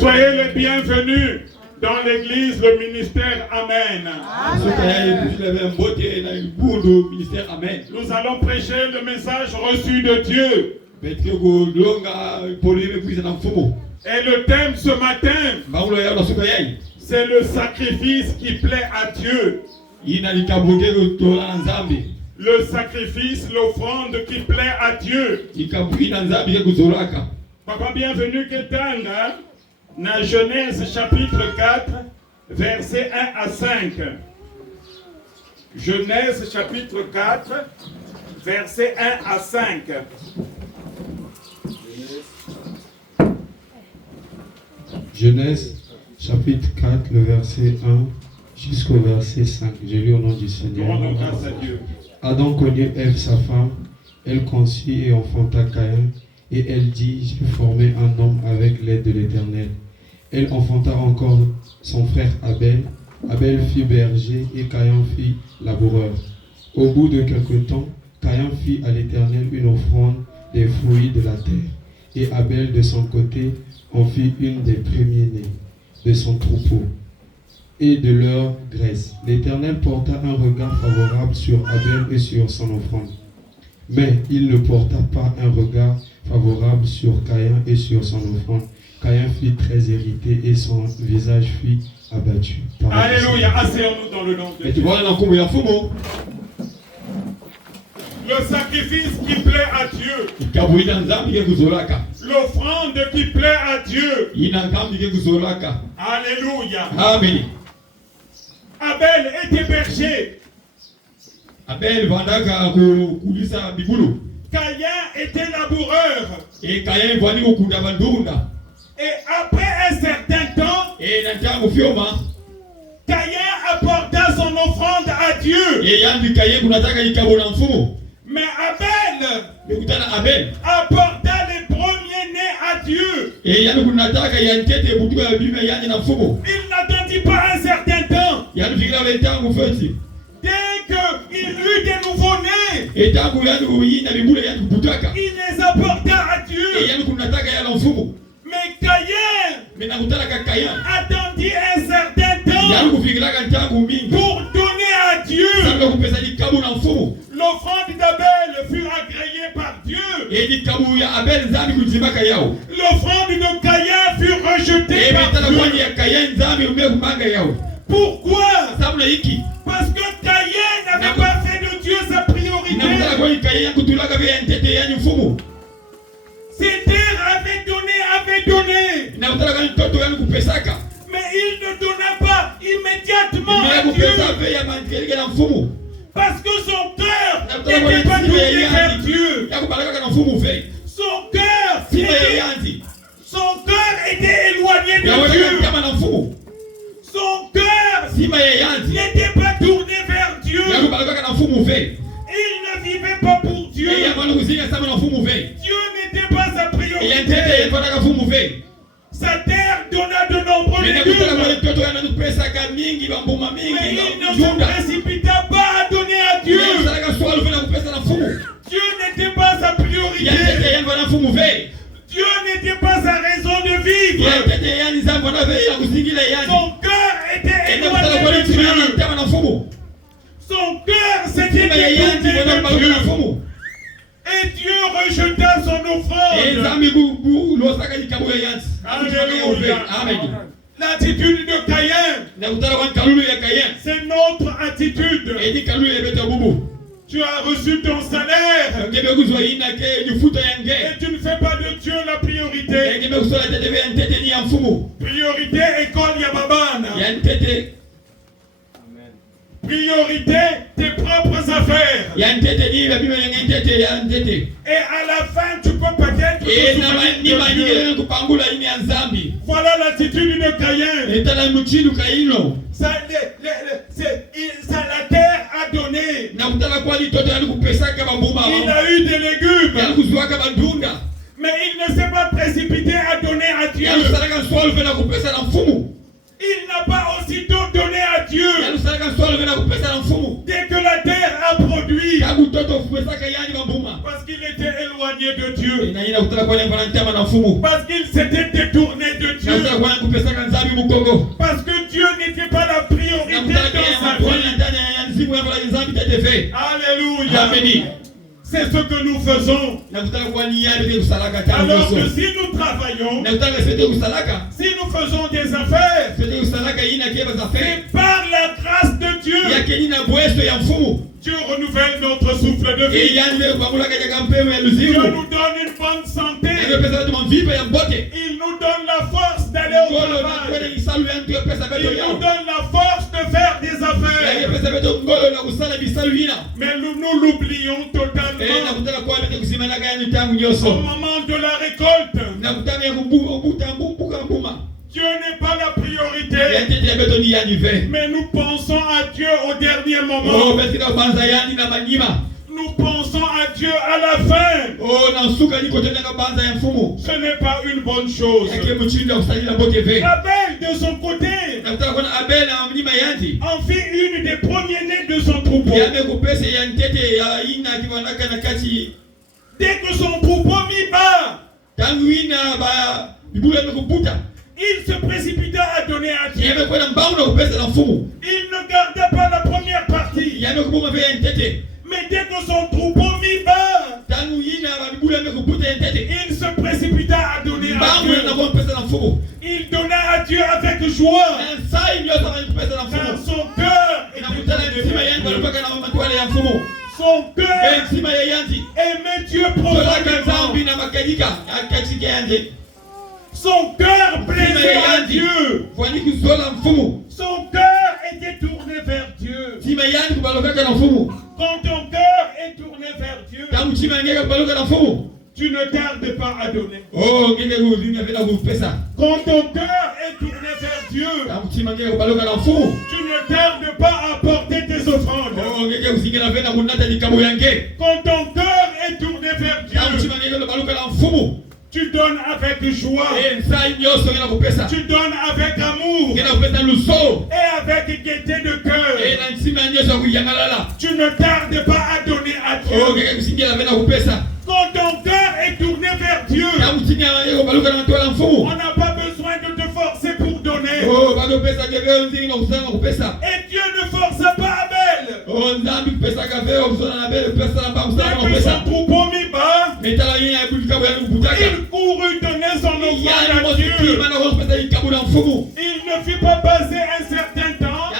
Soyez les bienvenus dans l'église, le ministère Amen. Nous allons prêcher le message reçu de Dieu. Et le thème ce matin, c'est le sacrifice qui plaît à Dieu. Le sacrifice, l'offrande qui plaît à Dieu. Papa, bienvenue Ketanga, dans Genèse chapitre 4, versets 1 à 5. Genèse chapitre 4, versets 1 à 5. Genèse chapitre 4, le verset 1 jusqu'au verset 5. Je lis au nom du Seigneur. Rendons grâce à Dieu. Adam connut Ève sa femme, elle conçut et enfanta Caïn, et elle dit, j'ai formé un homme avec l'aide de l'Éternel. Elle enfanta encore son frère Abel. Abel fut berger et Caïn fut laboureur. Au bout de quelque temps, Caïn fit à l'Éternel une offrande des fruits de la terre. Et Abel de son côté en fit une des premiers-nés de son troupeau et de leur graisse. L'Éternel porta un regard favorable sur Abel et sur son offrande. Mais il ne porta pas un regard favorable sur Caïn et sur son offrande. Caïn fut très irrité et son visage fut abattu. Alléluia, asseyons-nous dans le nom de Dieu. Le sacrifice qui plaît à Dieu. L'offrande qui plaît à Dieu. Alléluia. Amen. Abel était berger. Abel vandaka kulisa bibulu. Caïn était laboureur. Et Caïn vani ukunda bandunda. Et après un certain temps, Et nantango fioma. Caïn apporta son offrande à Dieu. Et yandi Caïn kunataka ikabona mfumo. Mais Abel Abel apporta les premiers-nés à Dieu. Et yandi kunataka yantete butuka ya bime yandi na mfumo. Il n'attendit pas un certain temps. Yandi fikira ventango feti. Dès qu'il eut des nouveaux-nés, Et tangu yandi uyina bibule yandi butaka. il les apporta à Dieu. Et yandi kunataka ya mfumo. Mais Caïn attendit un certain temps pour donner à Dieu. L'offrande d'Abel fut agréée par Dieu. L'offrande de Caïn fut rejetée par Dieu. Pourquoi? Parce que Caïn n'avait pas fait de Dieu sa priorité. Ses terres avaient donné. Mais il ne donna pas immédiatement à Dieu. Parce que son cœur n'était pas tourné vers Dieu. Son cœur était éloigné de Dieu. Son cœur n'était pas tourné vers Dieu. Il ne vivait pas pour Dieu. Dieu n'était pas sa priorité. Sa terre donna de nombreux légumes. Mais il ne se précipita pas à donner à Dieu. Dieu n'était pas sa priorité. Dieu n'était pas sa raison de vivre. Son cœur était éloigné de Dieu. Son cœur s'était détourné de Dieu. Et Dieu rejeta son offrande. Alléluia. L'attitude de Caïn, c'est notre attitude. Tu as reçu ton salaire. Et tu ne fais pas de Dieu la priorité. Priorité école Yababana. Priorité tes propres affaires. Et à la fin, tu peux peut-être te souvenir de Dieu. Voilà l'attitude de Caïn. La terre a donné. Il a eu des légumes. Mais il ne s'est pas précipité à donner à Dieu. Il n'a pas aussitôt donné à Dieu. Dès que la la terre a produit. Parce qu'il était éloigné de Dieu. Parce qu'il s'était détourné de Dieu. Parce que Dieu n'était pas la priorité dans sa vie. Alléluia. C'est ce que nous faisons. Alors que si nous travaillons, si nous faisons des affaires, c'est par la grâce de Dieu. Dieu renouvelle notre souffle de vie. Dieu nous donne une bonne santé. Il nous donne la force d'aller au travail. Il nous donne la force de faire des affaires. Mais nous l'oublions totalement. Au moment de la récolte, Dieu n'est pas la priorité. Mais nous pensons à Dieu au dernier moment. Nous pensons à Dieu à la fin. Ce n'est pas une bonne chose. Abel, de son côté, en fit une des premiers-nés de son troupeau. Dès que son troupeau mit bas, il se précipita à donner à Dieu. Il ne gardait pas la première partie. Mais dès que son troupeau mit bas, il se précipita à donner à Dieu. Il donna à Dieu avec joie. Car son cœur aimait Dieu profondément. Son cœur plaisait à Dieu. Son cœur était tourné vers Dieu. Quand ton cœur est tourné vers Dieu, tu ne tardes pas à donner. Quand ton cœur est tourné vers Dieu, tu ne tardes pas à apporter tes offrandes. Quand ton cœur est tourné vers Dieu, tu donnes avec joie. Tu donnes avec amour. Et avec gaieté de cœur. Tu ne tardes pas à donner à Dieu. Quand ton cœur est tourné vers Dieu, on n'a pas besoin de te forcer pour donner. Et Dieu ne força pas Abel. Dès que son troupeau mit bas, il courut donner son offrande à Dieu. Il ne fit pas passer un certain temps.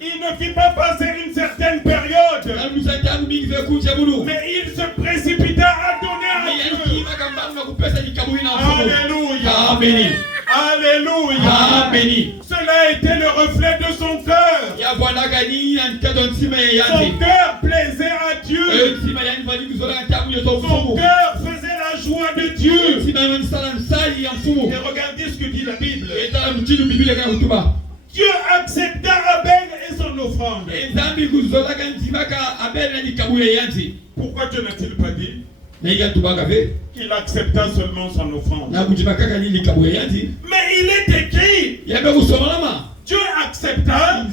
Il ne fit pas passer une certaine période. Mais il se précipita à donner à Dieu. Alléluia. Alléluia. Cela était le reflet de son cœur. Son cœur plaisait à Dieu. Son cœur faisait la joie de Dieu. Et regardez ce que dit la Bible. Dieu accepta Abel et son offrande. Pourquoi Dieu n'a-t-il pas dit qu'il accepta seulement son offrande? Mais il est écrit, Dieu accepta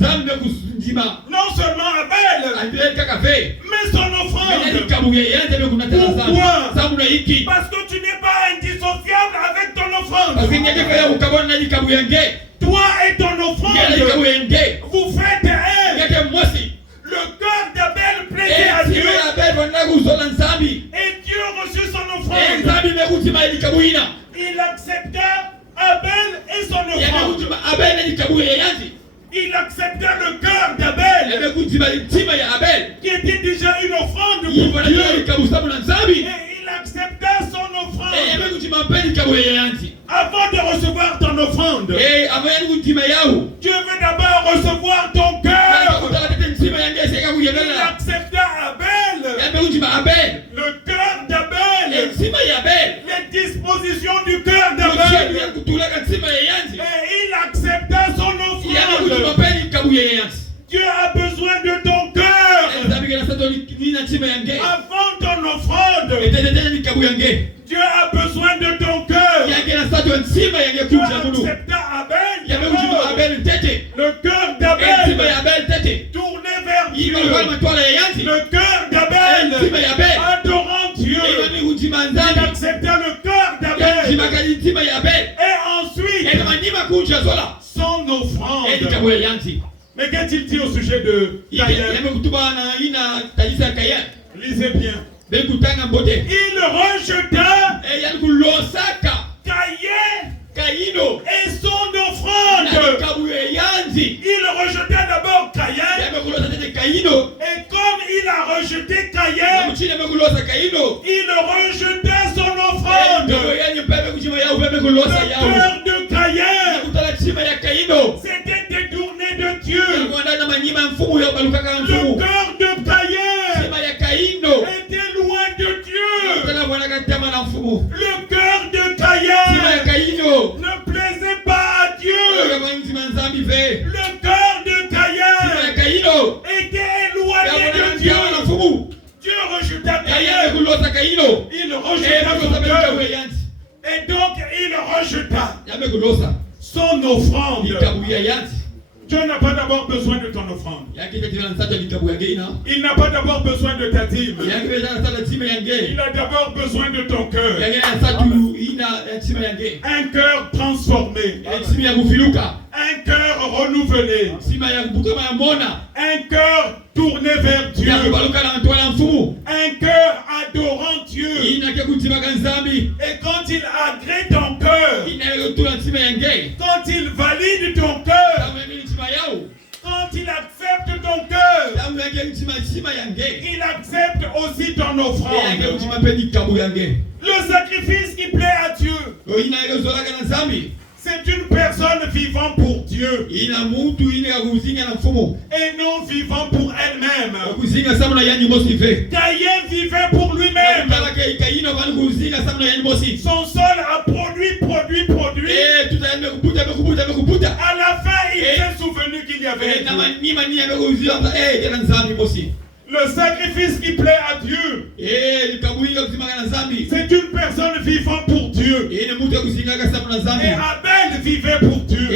non seulement Abel, mais son offrande. Pourquoi? Parce que tu n'es pas indissociable avec ton offrande. Toi et ton offrande, vous faites un. Le cœur d'Abel plaisait à Dieu. Et Dieu reçut son offrande. Il accepta Abel et son offrande. Il accepta le cœur d'Abel, qui était déjà une offrande pour Dieu. Et il accepta son offrande. Avant de recevoir ton offrande, Dieu veut d'abord recevoir ton cœur. Il accepta Abel, le cœur d'Abel, les dispositions du cœur d'Abel. Et il accepta son offrande. Dieu a besoin de ton cœur. Avant ton offrande, Dieu a besoin de ton cœur. Dieu accepta Abel, le cœur d'Abel, tourné vers Le cœur d'Abel, adorant Dieu, il accepta le cœur d'Abel. Et ensuite, son offrande. Mais qu'est-il dit au sujet de Caïn? Lisez bien. Il rejeta Caïn et son offrande. Il rejeta d'abord Caïn. Et comme il a rejeté Caïn, il rejeta son offrande. Le cœur de Caïn s'était détourné de Dieu. Le cœur de Caïn était loin de Dieu. Le cœur de Caïn ne plaisait pas à Dieu. Le cœur de Caïn était éloigné de Dieu. Dieu rejeta Caïn. Il rejeta son cœur. Et donc il rejeta son offrande. Dieu n'a pas d'abord besoin de ton offrande. Il n'a pas d'abord besoin de ta dîme. Il a d'abord besoin de ton cœur. Un cœur transformé. Un cœur renouvelé. Un cœur tourné vers Dieu. Un cœur adorant Dieu. Et quand il agrée ton cœur, quand il valide ton cœur, quand il accepte ton cœur, il accepte aussi ton offrande. Le sacrifice qui plaît à Dieu, c'est une personne vivant pour Dieu et non vivant pour elle-même. Caïn vivait pour lui-même. Son sol a produit. À la fin, il s'est souvenu qu'il y avait Dieu. Le sacrifice qui plaît à Dieu, c'est une personne vivant pour Dieu. Et Abel vivait pour Dieu.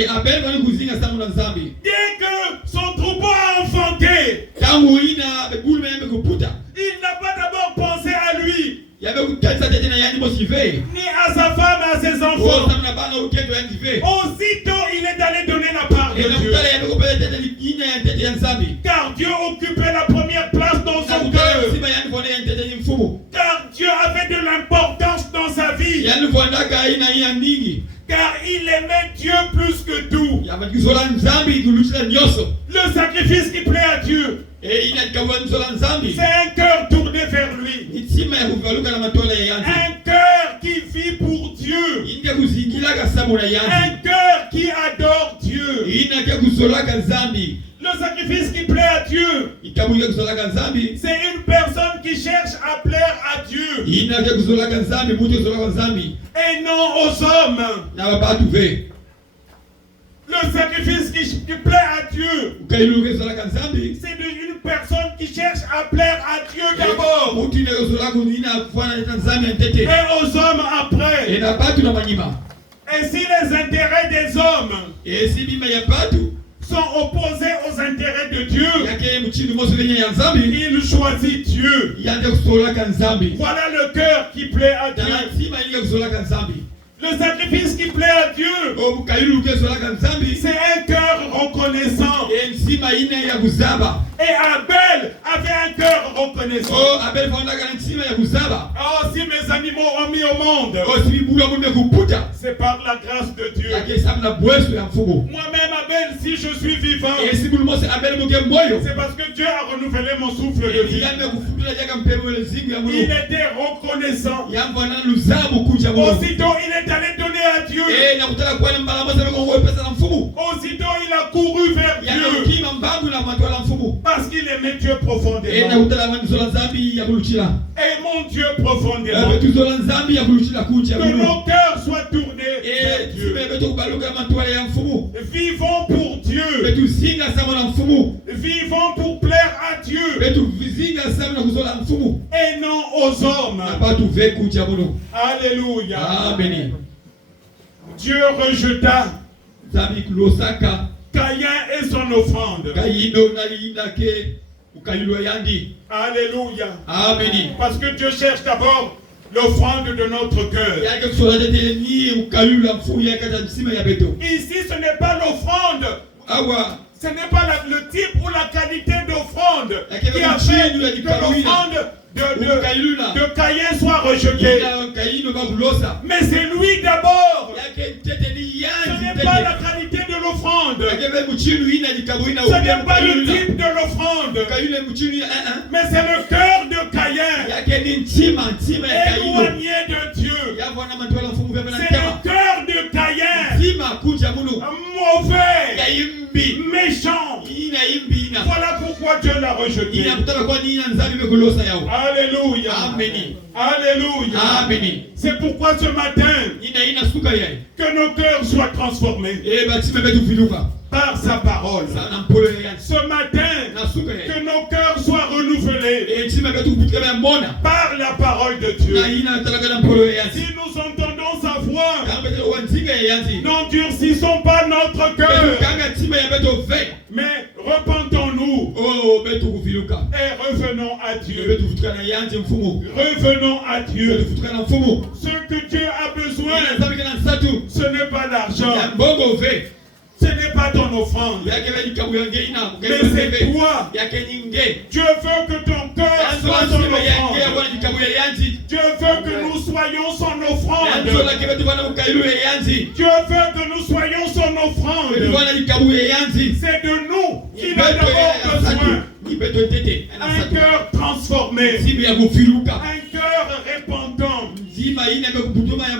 Dès que son troupeau a enfanté, il n'a pas d'abord pensé à lui, ni à sa femme, à ses enfants. Aussitôt, il est allé donner la part de Dieu. Car Dieu occupait la première place dans son cœur. Car Dieu avait de l'importance dans sa vie. Car il aimait Dieu plus que tout. Le sacrifice qui plaît à Dieu, c'est un cœur tourné vers lui. Un cœur qui vit pour Dieu. Un cœur qui adore Dieu. Le sacrifice qui plaît à Dieu, c'est une personne qui cherche à plaire à Dieu et non aux hommes. Le sacrifice qui plaît à Dieu, c'est une personne qui cherche à plaire à Dieu d'abord et aux hommes après. Et si les intérêts des hommes sont opposés aux intérêts de Dieu, il choisit Dieu. Voilà le cœur qui plaît à Dieu. Le sacrifice qui plaît à Dieu, c'est un cœur reconnaissant. Et Abel avait un cœur reconnaissant. Oh, si mes animaux ont mis au monde, c'est par la grâce de Dieu. Moi-même, Abel, si je suis vivant, c'est parce que Dieu a renouvelé mon souffle de vie. Il était reconnaissant. Aussitôt, il est allé donner à Dieu. Aussitôt, il a couru vers Dieu. Parce qu'il aimait Dieu profondément. Et mon Dieu profondément. Que nos cœurs soient tournés vers Dieu. Vivons pour Dieu. Vivons pour plaire à Dieu. Et non aux hommes. Alléluia. Amen. Dieu rejeta Caïn et son offrande. Alléluia. Amen. Parce que Dieu cherche d'abord l'offrande de notre cœur. Ici, ce n'est pas l'offrande. Ce n'est pas le type ou la qualité d'offrande qui a fait que l'offrande de Caïn soit rejetée. Mais c'est lui d'abord. Ce n'est pas la qualité de l'offrande. Ce n'est pas le type de l'offrande. Mais c'est le cœur de Caïn. Éloigné de Dieu. C'est le cœur de Caïn. Mauvais. Méchant. Voilà pourquoi Dieu l'a rejeté. Alléluia. Alléluia. C'est pourquoi ce matin, que nos cœurs soient transformés par sa parole. Ce matin, que nos cœurs soient renouvelés par la parole de Dieu. Si nous entendons sa voix, n'endurcissons pas notre cœur, mais repentons-nous et revenons à Dieu. Revenons à Dieu. Ce que Dieu a besoin, ce n'est pas l'argent. Ce n'est pas ton offrande, mais c'est toi. Dieu veut que ton cœur soit son offrande. Dieu veut que nous soyons son offrande. Dieu veut que nous soyons son offrande. C'est de nous qu'il a d'abord besoin. Un cœur transformé, un cœur repentant,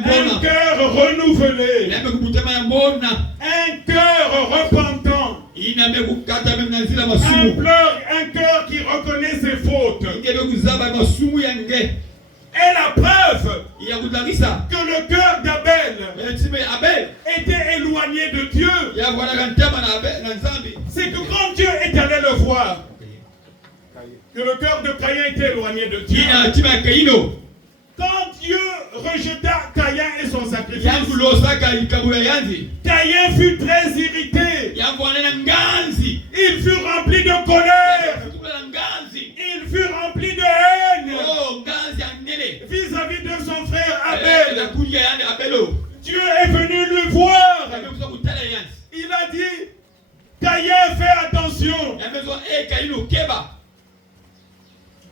un cœur renouvelé, un cœur repentant, un cœur qui reconnaît ses fautes. Et la preuve que le cœur d'Abel était éloigné de Dieu, c'est que quand Dieu est allé le voir, que le cœur de Caïn était éloigné de Dieu. Quand Dieu rejeta Caïn et son sacrifice, Caïn fut très irrité. Il fut rempli de colère. Il fut rempli de haine vis-à-vis de son frère Abel. Dieu est venu le voir. Il a dit, Caïn, fais attention.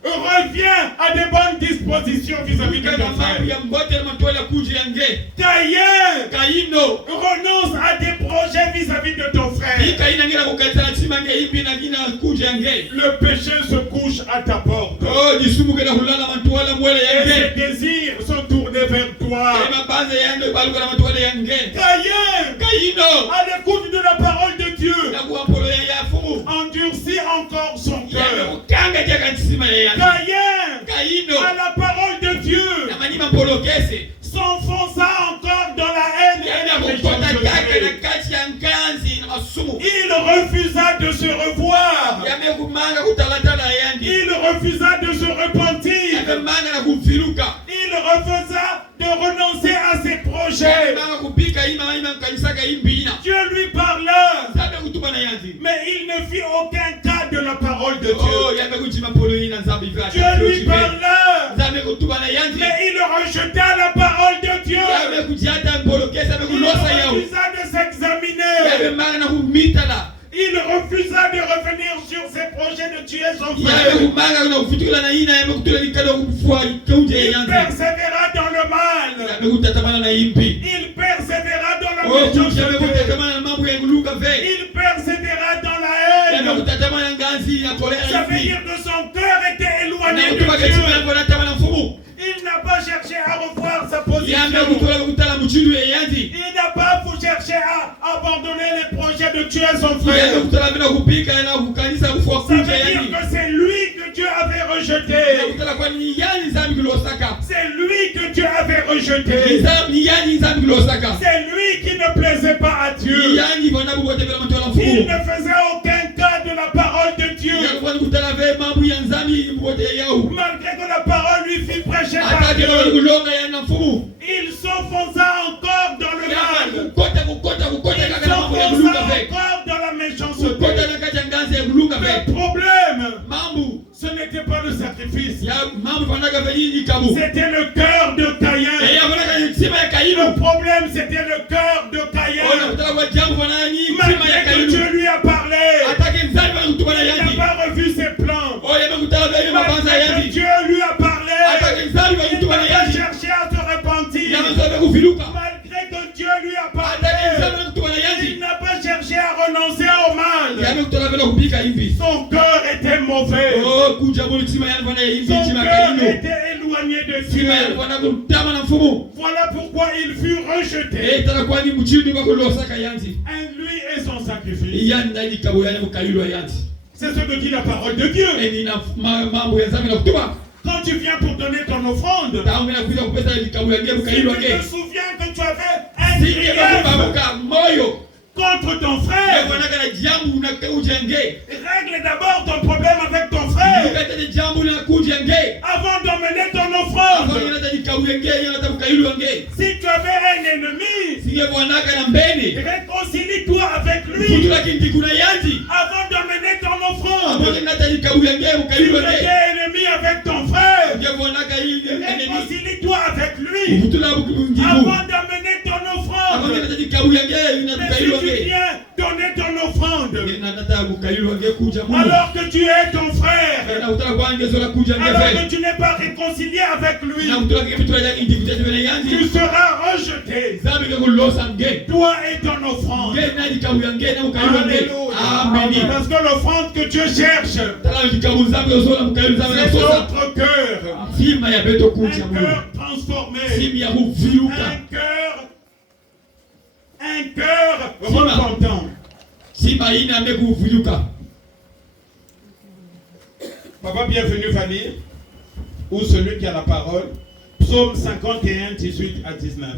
Reviens à des bonnes dispositions vis-à-vis de ton frère. Caïn, renonce à des projets vis-à-vis de ton frère. Le péché se couche à ta porte. Et ses désirs sont tournés vers toi. Caïn, à l'écoute de la parole de Dieu, endurcit encore son cœur. Caïn, à la parole de Dieu, s'enfonça encore dans la haine et la méchanceté. Il refusa de se revoir. Il refusa de se repentir. Il refusa de renoncer à ses projets. Dieu lui parla, mais il ne fit aucun cas de la parole de Dieu. Dieu lui parla, mais il rejeta la parole de Dieu. Il refusa de s'examiner. Il refusa de revenir sur ses projets de tuer son frère. Il persévéra dans le mal. Il persévéra dans la méchanceté. Il persévéra dans la haine. Ça veut dire que son cœur était éloigné de Dieu. Il n'a pas cherché à revoir sa position. Il n'a pas cherché à abandonner les projets de tuer son frère. Ça veut dire que c'est lui que Dieu avait rejeté. C'est lui que Dieu avait rejeté. C'est lui qui ne plaisait pas à Dieu. Il ne faisait aucun cas de la parole de Dieu. Malgré que la parole lui fit prêcher par Dieu, il s'enfonça encore dans le mal. Il s'enfonça encore dans la méchanceté. Le problème, sacrifice. C'était le cœur de Caïn. Le problème, c'était le cœur de Caïn. Malgré que Dieu lui a parlé, il n'a pas revu ses plans. Malgré que Dieu lui a parlé, il n'a pas cherché à se repentir. Malgré que Dieu lui a parlé, il n'a pas cherché à renoncer au mal. Son cœur était mauvais. Son cœur était éloigné de Dieu. Voilà pourquoi il fut rejeté. Lui et son sacrifice. C'est ce que dit la parole de Dieu. Quand tu viens pour donner ton offrande, si tu te souviens que tu avais un grief contre ton frère, règle d'abord ton problème avec ton frère avant d'emmener ton offrande. Si tu avais un ennemi, réconcilie-toi avec lui avant d'emmener ton offrande. Si tu es ennemi avec ton frère, réconcilie-toi avec lui avant d'emmener ton offrande. Mais si tu viens donner ton offrande alors que tu es ton frère, alors que tu n'es pas réconcilié avec lui, tu seras rejeté, toi et ton offrande. Alléluia. Parce que l'offrande que Dieu cherche, c'est notre cœur. Un cœur transformé, un cœur repentant. Papa, bienvenue Fanny, ou celui qui a la parole. Psaume 51, 18 à 19.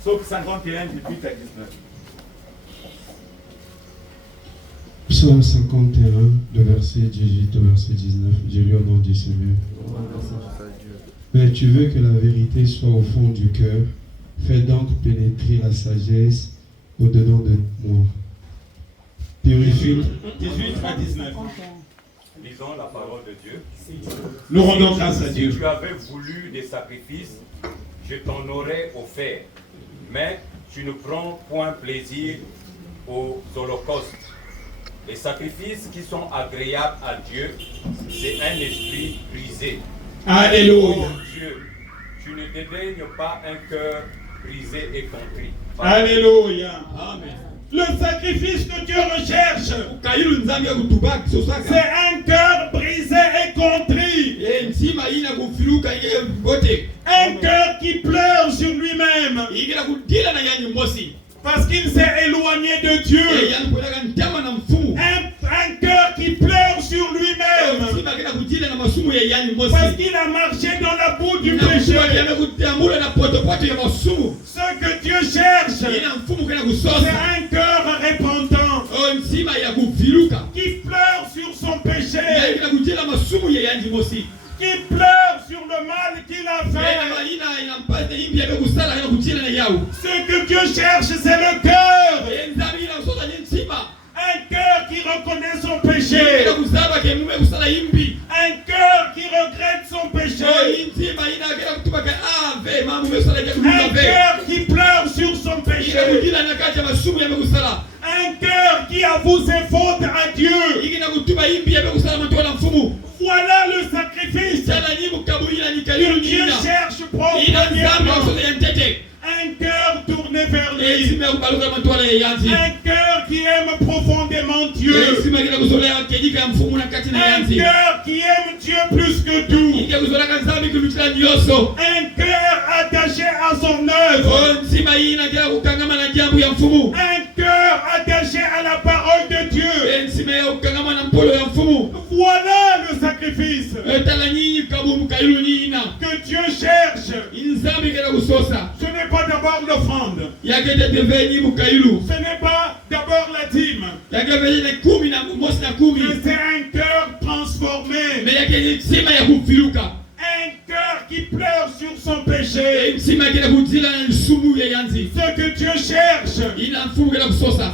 Psaume 51, 18 à 19. Psaume 51, le verset 18 au verset 19. J'ai lu au nom du Seigneur. Mais tu veux que la vérité soit au fond du cœur. Fais donc pénétrer la sagesse au-dedans de moi. Purifie. 18 à 19. Lisons la parole de Dieu. Nous rendons grâce à Dieu. Si tu avais voulu des sacrifices, je t'en aurais offert. Mais tu ne prends point plaisir aux holocaustes. Les sacrifices qui sont agréables à Dieu, c'est un esprit brisé. Alléluia. Oh Dieu, tu ne dédaignes pas un cœur brisé et contrit. Alléluia. Amen. Le sacrifice que Dieu recherche, c'est un cœur brisé et contrit. Un cœur qui pleure sur lui-même parce qu'il s'est éloigné de Dieu. Un cœur qui pleure sur lui-même parce qu'il a marché dans la boue du péché. Ce que Dieu cherche, c'est un cœur repentant qui pleure sur son péché, qui pleure sur le mal qu'il a fait. Ce que Dieu cherche, c'est le cœur. Un cœur qui reconnaît son péché. Un cœur qui regrette son péché. Un cœur qui pleure sur son péché. Un cœur qui avoue ses fautes à Dieu. Voilà le sacrifice que Dieu cherche profondément. Un cœur tourné vers lui. Un cœur qui aime profondément Dieu. Un cœur qui aime Dieu plus que tout. Un cœur attaché à son œuvre. Un cœur attaché à la parole de Dieu. Voilà le sacrifice que Dieu cherche. Ce n'est pas d'abord l'offrande. Ce n'est pas d'abord la dîme. Mais c'est un cœur transformé. Un cœur qui pleure sur son péché. Ce que Dieu cherche,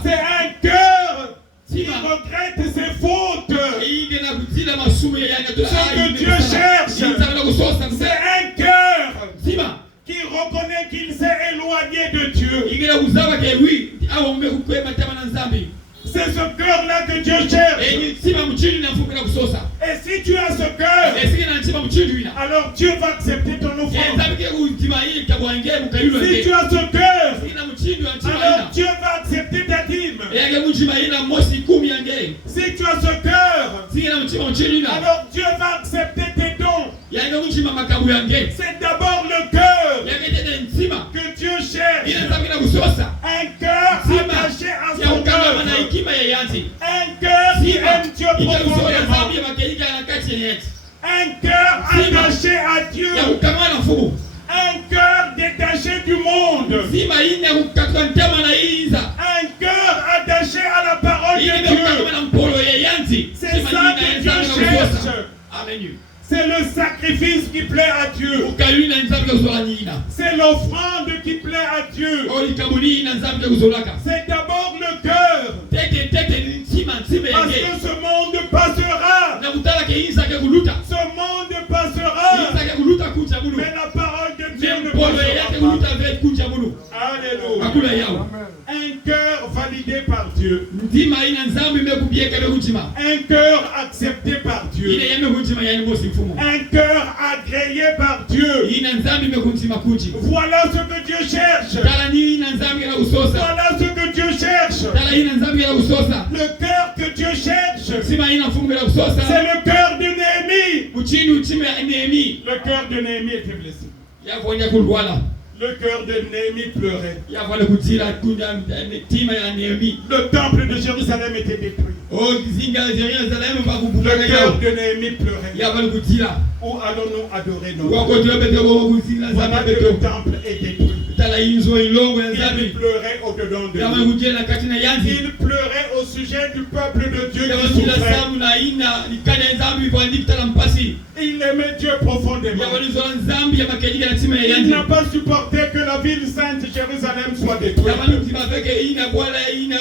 c'est un cœur qui regrette ses fautes. Ce que Dieu cherche, c'est un cœur qui reconnaît qu'il s'est éloigné de Dieu. C'est ce cœur-là que Dieu cherche. Et si tu as ce cœur, alors Dieu va accepter ton offrande. Si tu as ce cœur, alors Dieu va accepter ta dîme. Si tu as ce cœur, alors Dieu va accepter tes dons. C'est d'abord le cœur que Dieu cherche. Un cœur attaché à son œuvre. Un cœur qui aime Dieu profondément. Un cœur attaché à Dieu. Un cœur détaché du monde. Un cœur attaché à la parole de Dieu. C'est ça que Dieu cherche. C'est le sacrifice qui plaît à Dieu. C'est l'offrande qui plaît à Dieu. C'est d'abord le cœur. Parce que ce monde passera. Ce monde passera. Mais la parole de Dieu ne passera pas. Alléluia. Un cœur validé par Dieu. Un cœur accepté par Dieu. Un cœur agréé par Dieu. Voilà ce que Dieu cherche. Voilà ce que Dieu cherche. Le cœur que Dieu cherche, c'est le cœur de Néhémie. Le cœur de Néhémie était blessé. Le cœur de Néhémie pleurait. Le temple de Jérusalem était détruit. Le cœur de Néhémie pleurait. Où allons-nous adorer notre Dieu? Voilà que le temple est détruit. Il pleurait au-dedans de nous. Il pleurait au sujet du peuple de Dieu qui souffrait. Il aimait Dieu profondément. Il n'a pas supporté que la ville sainte Jérusalem soit détruite. Il n'a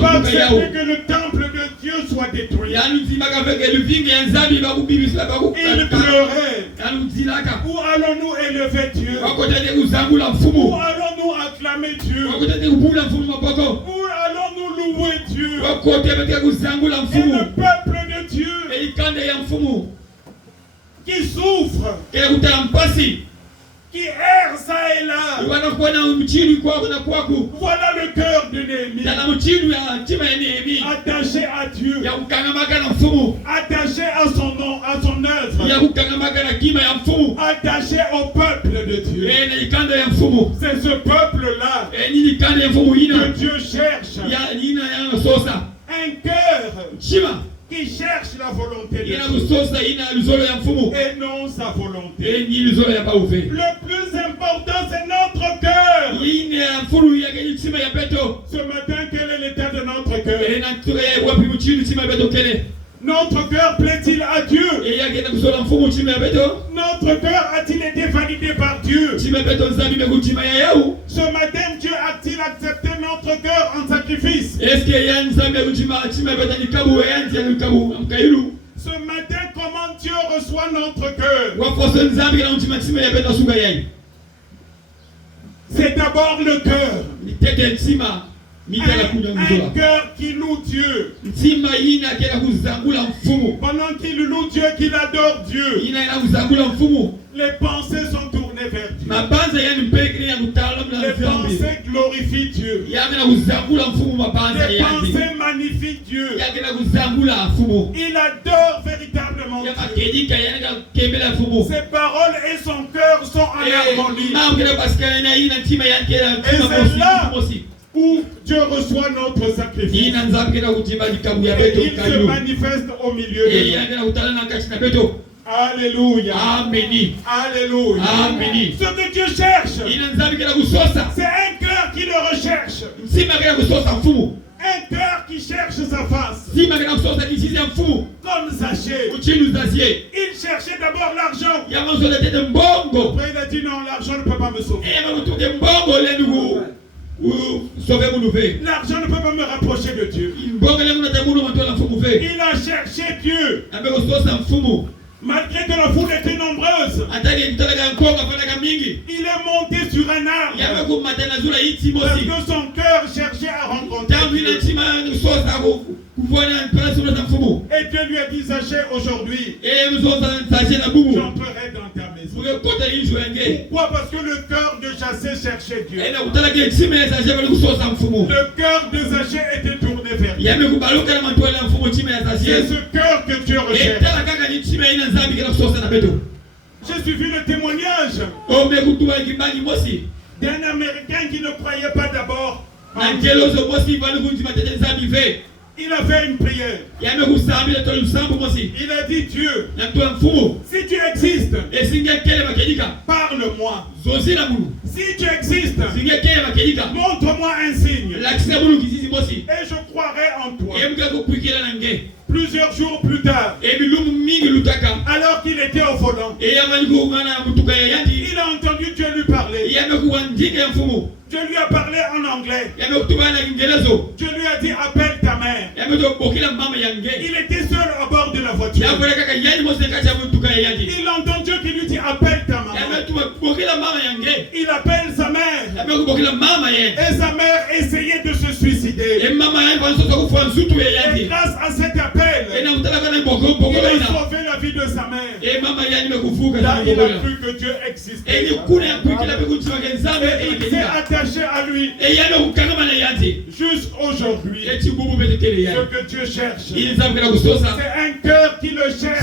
pas accepté que le temple de Dieu soit détruit. Il pleurait. Où allons-nous élever Dieu? Où allons-nous acclamer Dieu? Où allons-nous louer Dieu? Et le peuple de Dieu qui souffre, qui erre ça et là. Voilà le cœur de Néhémie. Attaché à Dieu. Attaché à son nom, à son œuvre. Attaché au peuple de Dieu. C'est ce peuple-là que Dieu cherche. Un cœur qui cherche la volonté de Dieu et non sa volonté. Le plus important, c'est notre cœur. Ce matin, quel est l'état de notre cœur? Notre cœur plaît-il à Dieu? Notre cœur a-t-il été validé par Dieu? Ce matin, Dieu a-t-il accepté notre cœur en sacrifice? Ce matin, comment Dieu reçoit notre cœur? C'est d'abord le cœur. Un cœur qui loue Dieu. Pendant qu'il loue Dieu, qu'il adore Dieu, les pensées sont tournées vers Dieu. Les pensées glorifient Dieu. Les pensées magnifient Dieu. Il adore véritablement Dieu. Ses paroles et son cœur sont en harmonie. Et c'est là où Dieu reçoit notre sacrifice. Et il se manifeste au milieu de nous. Alléluia. Amen. Alléluia. Amen. Ce que Dieu cherche, c'est un cœur qui le recherche. Un cœur qui cherche sa face. Comme Zachée. Il cherchait d'abord l'argent. Après il a dit, dit non, l'argent ne peut pas me sauver. L'argent ne peut pas me rapprocher de Dieu. Il a cherché Dieu. Malgré que la foule était nombreuse, il est monté sur un arbre parce que son cœur cherchait à rencontrer Dieu. Et Dieu lui a dit, Zachée, aujourd'hui, j'entrerai dans ta maison. Pourquoi? Parce que le cœur de Zachée cherchait Dieu. Le cœur de Zachée était tourné vers Dieu. C'est ce cœur que Dieu recherche. J'ai suivi le témoignage d'un Américain qui ne croyait pas d'abord en Dieu. Il a fait une prière. Il a dit, Dieu, si tu existes, parle-moi. Si tu existes, montre-moi un signe. Et je croirai en toi. Plusieurs jours plus tard, alors qu'il était au volant, il a entendu Dieu lui parler. Dieu lui a parlé en anglais. Dieu lui a dit, appelle ta mère. Il était seul à bord de la voiture. Il entend Dieu qui lui dit, appelle ta maman. Il appelle sa mère. Et sa mère essayait de se suicider. Et grâce à cet appel, il a sauvé la vie de sa mère. Là, il a cru que Dieu existait. Et il s'est attaché à lui. Jusqu'aujourd'hui, ce que Dieu cherche, c'est un cœur qui le cherche.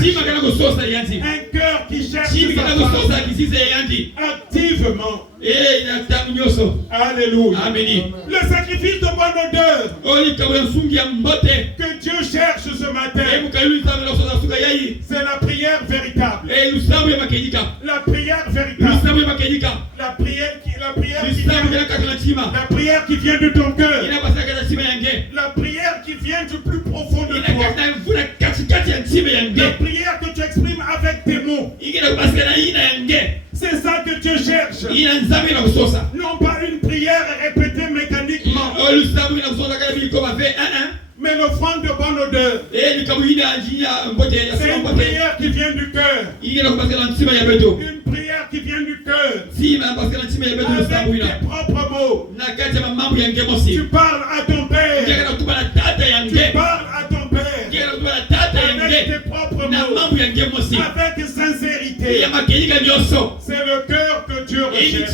Un cœur qui cherche sa femme activement. Alléluia. Le sacrifice de bonne odeur que Dieu cherche ce matin, c'est la prière véritable. La prière véritable. La prière qui vient de ton cœur. La prière qui vient du plus profond de toi. La prière que tu exprimes avec tes mots. C'est ça que Dieu cherche. Non pas une prière répétée mécaniquement, mais l'offrande de bonne odeur. C'est une prière qui vient du cœur. Une prière qui vient du cœur. Avec tes propres mots. Tu parles à ton père. Tu parles à ton père. Avec tes propres mots. Avec sincérité. C'est le cœur que Dieu recherche.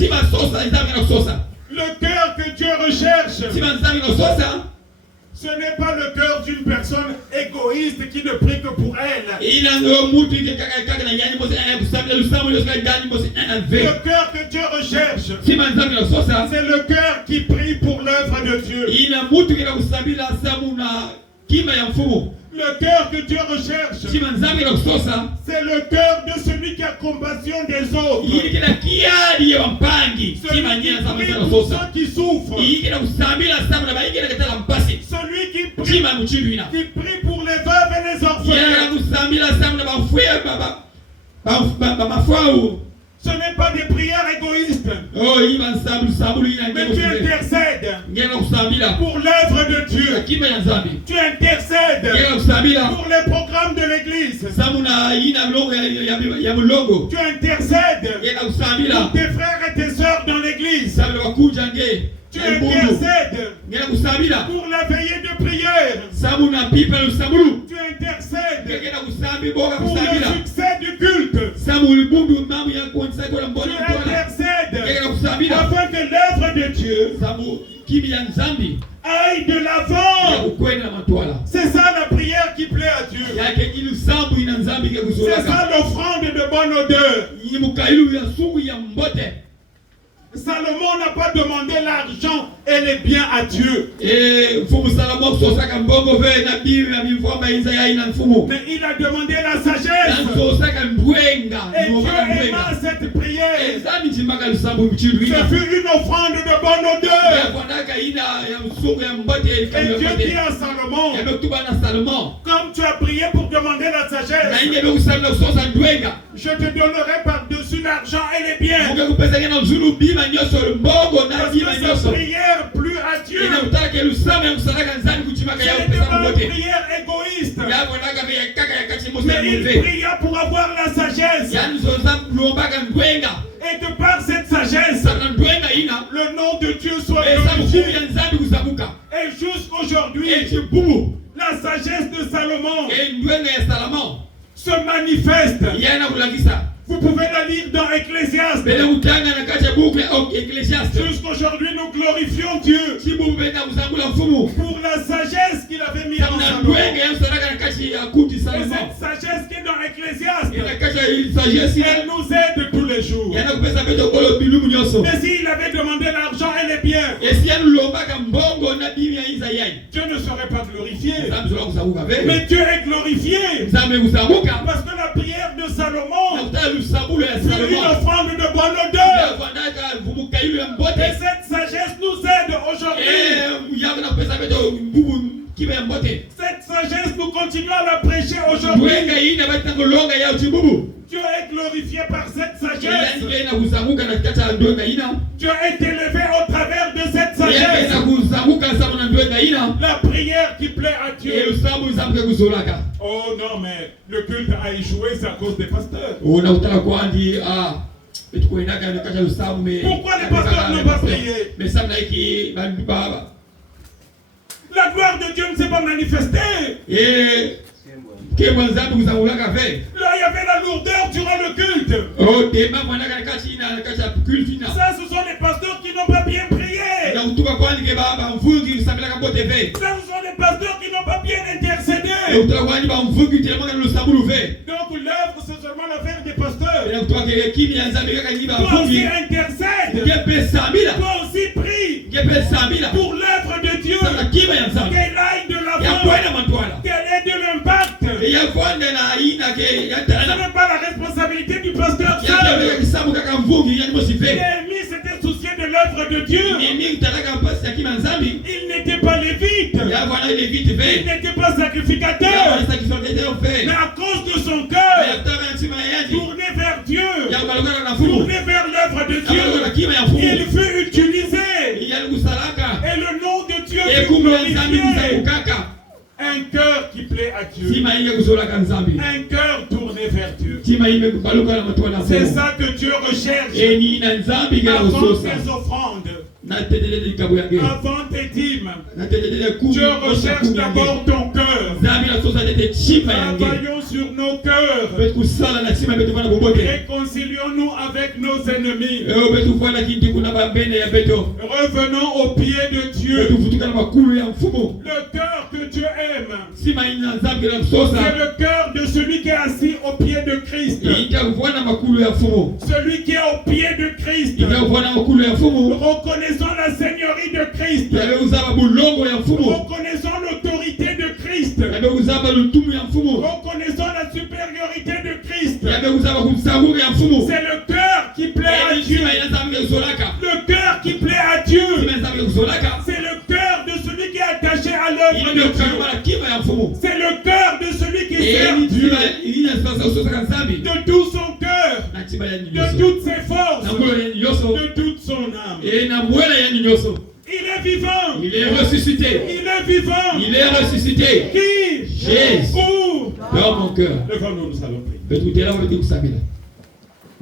Le cœur que Dieu recherche, ce n'est pas le cœur d'une personne égoïste qui ne prie que pour elle. Le cœur que Dieu recherche, c'est le cœur qui prie pour l'œuvre de Dieu. Le cœur que Dieu recherche, c'est le cœur de celui qui a compassion des autres. Celui qui prie pour ceux qui souffrent. Celui qui prie pour les veuves et les orphelins. Ce n'est pas des prières égoïstes. Mais tu intercèdes pour l'œuvre de Dieu. Tu intercèdes pour les programmes de l'église. Tu intercèdes pour tes frères et tes sœurs dans l'église. Tu intercèdes pour la veillée de prière. Tu intercèdes pour le succès du culte. Tu intercèdes afin que l'œuvre de Dieu aille de l'avant. C'est ça la prière qui plaît à Dieu. C'est ça l'offrande de bonne odeur. Salomon n'a pas demandé l'argent et les biens à Dieu. Mais il a demandé la sagesse. Et Dieu aima cette prière. Ce fut une offrande de bonne odeur. Et Dieu dit à Salomon, comme Donc tu as prié pour demander la sagesse. Je te donnerai par-dessus l'argent et les biens. Parce que sa prière plut à Dieu. Ce n'était pas une prière égoïste. Mais il pria pour avoir la sagesse. Et de par cette sagesse, le nom de Dieu soit glorifié. Et jusqu'aujourd'hui, la sagesse de Salomon se manifeste. Vous pouvez la lire dans Ecclésiaste. Jusqu'aujourd'hui, nous glorifions Dieu pour la sagesse qu'il avait mise en Salomon. Et cette sagesse qui est dans Ecclésiaste, elle nous aide tous les jours. Mais s'il avait demandé l'argent et les biens, Dieu ne serait pas glorifié. Mais Dieu est glorifié. Parce que la prière de Salomon, c'est une offrande de bonne odeur. Et cette sagesse nous aide aujourd'hui. Cette sagesse, nous continuons à la prêcher aujourd'hui. Dieu est glorifié par cette sagesse. Dieu est élevé au travers de cette sagesse. La prière qui plaît à Dieu. Oh non, mais le culte a échoué, c'est à cause des pasteurs. Pourquoi les pasteurs n'ont pas prié? La gloire de Dieu ne s'est pas manifestée. Là, il y avait la lourdeur durant le culte. Ça, ce sont les pasteurs qui n'ont pas bien prié. Ça, ce sont les pasteurs qui n'ont pas bien intercédé. Donc l'œuvre, c'est seulement l'affaire des pasteurs. Toi aussi intercède. Toi aussi prie pour l'œuvre de Dieu. Qu'elle aille de l'avant. Qu'elle ait de l'impact. Ce n'est pas la responsabilité du pasteur seul. Néhémie s'était soucié de l'œuvre de Dieu. Il n'était pas lévite. Il n'était pas sacrificateur. Mais à cause de son cœur tourné vers Dieu, tourné vers l'œuvre de Dieu, il fut utilisé. Et le nom de Dieu fut glorifié. Un cœur qui plaît à Dieu. Un cœur tourné vers Dieu. C'est ça que Dieu recherche. Avant ses offrandes, avant tes dîmes, Dieu recherche d'abord ton cœur. Travaillons sur nos cœurs. Réconcilions-nous avec nos ennemis. Revenons au pied de Dieu. Le cœur que Dieu aime, c'est le cœur de celui qui est assis au pied de Christ. Celui qui est au pied de Christ, reconnaissant la seigneurie de Christ, reconnaissant l'autorité de Christ, reconnaissant la supériorité de Christ. C'est le cœur qui plaît à Dieu. Le cœur qui plaît à Dieu, c'est le cœur de celui qui est attaché à l'œuvre de Dieu. C'est le cœur de celui qui sert Dieu de tout son cœur, de toutes ses forces, de toute son âme. Il est vivant. Il est ressuscité. Il est vivant. Il est ressuscité. Qui? Jésus. Où? Dans mon cœur. Devant nous, nous allons prier.